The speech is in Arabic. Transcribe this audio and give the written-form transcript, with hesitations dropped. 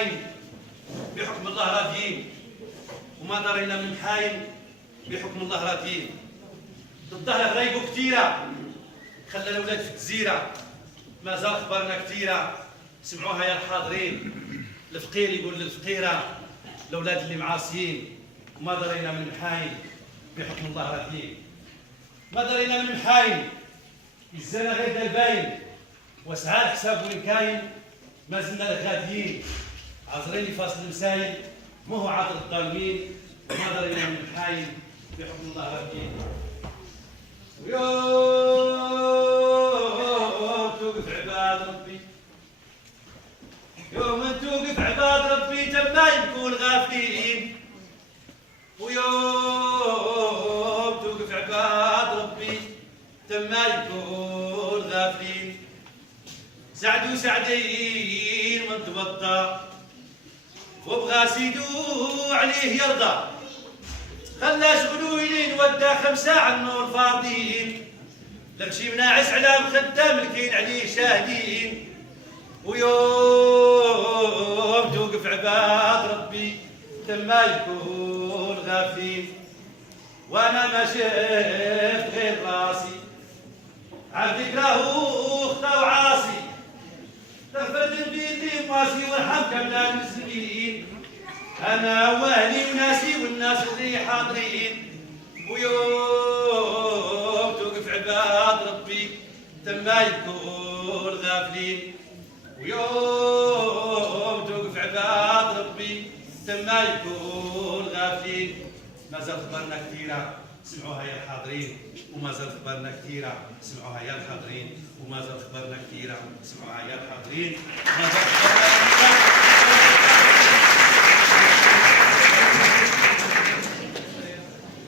حاين بحكم الله راضيين، وما درينا من حاين بحكم الله راضيين. الظهر غريبو كثيرة خلى الأولاد في الجزيرة، مازال أخبارنا كثيرة سمعوها يا الحاضرين. الفقير يقول للفقيرة الأولاد اللي معاصيين، وما درينا من حاين بحكم الله راضيين. ما درينا من حاين الزنا غير دا الباين، وسعى الحساب وين كاين ما زلنا الغاديين. عازرين فاصل المسايل مو هو عاطل الظالمين، وما درينا من حاين بحكم الله راضيين. ويوم توقف عباد ربي، يوم توقف عباد ربي تما يكون غافلين. ويوم توقف عباد ربي تما يكون غافلين. سعدوا سعدين من توضى وبغى سيدو عليه يرضى، خلى شغلو يلين ودا 5 على النور فاضيين. لمشي مناعس على مخدة ملكين عليه شاهدين. ويوم توقف عباد ربي تما يكون غافلين. وانا ما شفت غير راسي عبدك راهو اختا وعاصي، تغفر ذنبي مواسي وارحم كامل المسلمين. انا واهلي وناسي والناس اللي حاضرين. ويوم توقف عباد ربي تما يكون غافلين. ويوم توقف عباد ربي تما يكون غافلين. ما زال خبرنا كثيرة سمعوها يا الحاضرين، وما زال خبرنا كثيرة سمعوها يا الحاضرين، وما زال خبرنا كثيرة سمعوها يا الحاضرين، ما زال خبرنا